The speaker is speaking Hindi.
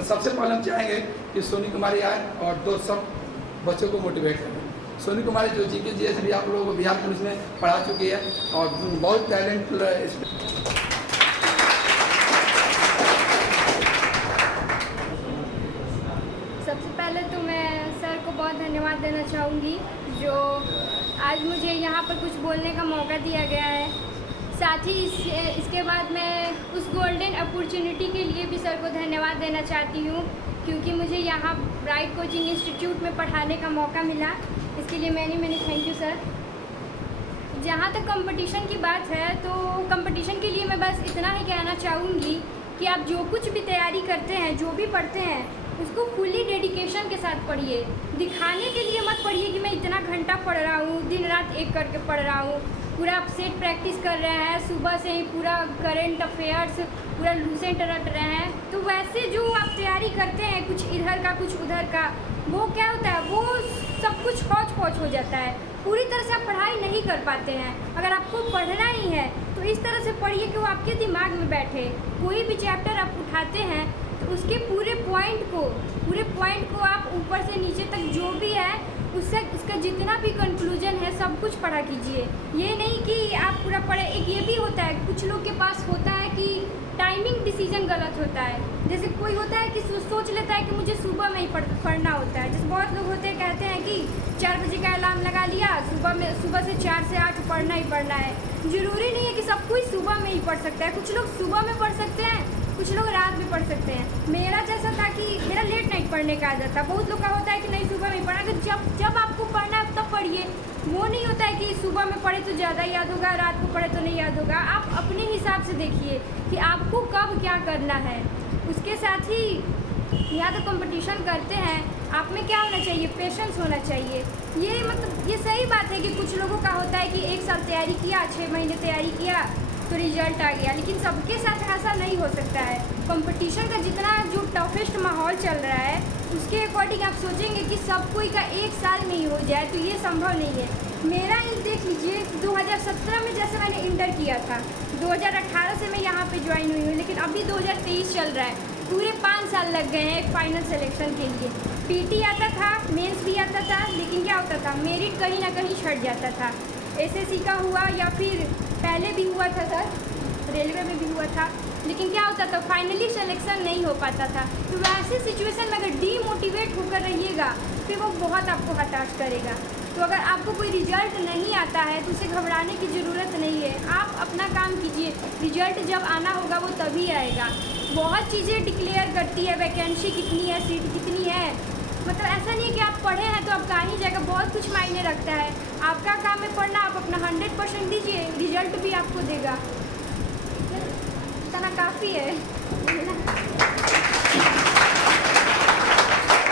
तो सबसे पहले हम चाहेंगे कि सोनी कुमारी आए और दो सब बच्चों को मोटिवेट करें। सोनी कुमारी जो जीके जीएस भी आप लोगों को बिहार पुलिस में पढ़ा चुकी है और बहुत टैलेंट। सबसे पहले तो मैं सर को बहुत धन्यवाद देना चाहूँगी जो आज मुझे यहाँ पर कुछ बोलने का मौका दिया गया है। साथ ही इसके बाद मैं उस गोल्डन अपॉर्चुनिटी के लिए भी सर को धन्यवाद देना चाहती हूँ क्योंकि मुझे यहाँ ब्राइट कोचिंग इंस्टीट्यूट में पढ़ाने का मौका मिला। इसके लिए मैंने थैंक यू सर। जहाँ तक कंपटीशन की बात है तो कंपटीशन के लिए मैं बस इतना ही कहना चाहूँगी कि आप जो कुछ भी तैयारी करते हैं, जो भी पढ़ते हैं, उसको फुली डेडिकेशन के साथ पढ़िए। दिखाने के लिए मत पढ़िए कि मैं इतना घंटा पढ़ रहा हूँ, दिन रात एक करके पढ़ रहा हूँ। पूरा आप सेट प्रैक्टिस कर रहे हैं, सुबह से ही पूरा करंट अफेयर्स पूरा लूसेंट रट रहे हैं। तो वैसे जो आप तैयारी करते हैं कुछ इधर का कुछ उधर का, वो क्या होता है, वो सब कुछ हौच पौच हो जाता है। पूरी तरह से आप पढ़ाई नहीं कर पाते हैं। अगर आपको पढ़ना ही है तो इस तरह से पढ़िए कि वो आपके दिमाग में बैठे। कोई भी चैप्टर आप उठाते हैं तो उसके पूरे पॉइंट को आप ऊपर से नीचे तक जो भी है उसका जितना भी कंक्लूजन है सब कुछ पढ़ा कीजिए। ये नहीं कि आप पूरा पढ़े। एक ये भी होता है कुछ लोग के पास होता है कि टाइमिंग डिसीजन गलत होता है। जैसे कोई होता है कि सोच लेता है कि मुझे सुबह में ही पढ़ना होता है। जैसे बहुत लोग होते हैं कहते हैं कि 4 बजे का अलार्म लगा लिया, सुबह से 4 से 8 पढ़ना ही पढ़ना है। ज़रूरी नहीं है कि सब कोई सुबह में ही पढ़ सकता है। कुछ लोग सुबह में पढ़ सकते हैं, कुछ लोग रात में पढ़ सकते हैं। मेरा जैसा था कि मेरा लेट नाइट पढ़ने का आदत था। बहुत लोग का होता है कि नहीं सुबह में पढ़ना, जब आपको पढ़ना है तब पढ़िए। वो नहीं होता है कि सुबह में पढ़े तो ज़्यादा याद होगा, रात को पढ़े तो नहीं याद होगा। आप अपने हिसाब से देखिए कि आपको कब क्या करना है। उसके साथ ही या तो कंपटीशन करते हैं, आप में क्या होना चाहिए, पेशेंस होना चाहिए। ये सही बात है कि कुछ लोगों का होता है कि 1 साल तैयारी किया, 6 महीने तैयारी किया तो रिजल्ट आ गया, लेकिन सबके साथ ऐसा नहीं हो सकता है। कंपटीशन का जितना जो टफेस्ट माहौल चल रहा है उसके अकॉर्डिंग आप सोचेंगे कि सब कोई का 1 साल में ही हो जाए तो ये संभव नहीं है। मेरा ही देख लीजिए 2017 में जैसे मैंने इंटर किया था, 2018 से मैं यहाँ पे ज्वाइन हुई हूँ, लेकिन अभी 2023 चल रहा है। पूरे 5 साल लग गए हैं एक फाइनल सिलेक्शन के लिए। पीटी आता था, मेंस भी आता था, लेकिन क्या होता था, मेरिट कहीं ना कहीं छट जाता था। एसएससी का हुआ या फिर पहले भी हुआ था सर, रेलवे में भी हुआ था, लेकिन क्या होता था, फाइनली सिलेक्शन नहीं हो पाता था। तो वैसे सिचुएशन में अगर डीमोटिवेट होकर रहिएगा फिर वो बहुत आपको हताश करेगा। तो अगर आपको कोई रिजल्ट नहीं आता है तो उसे घबराने की ज़रूरत नहीं है। आप अपना काम कीजिए, रिजल्ट जब आना होगा वो तभी आएगा। बहुत चीज़ें डिक्लेयर करती है, वैकेंसी कितनी है, सीट कितनी है, मतलब ऐसा नहीं है कि आप पढ़े हैं तो आपका आ ही जाएगा। बहुत कुछ मायने रखता है। आपका काम है पढ़ना, आप अपना 100% दीजिए, रिजल्ट भी आपको देगा। इतना काफ़ी है।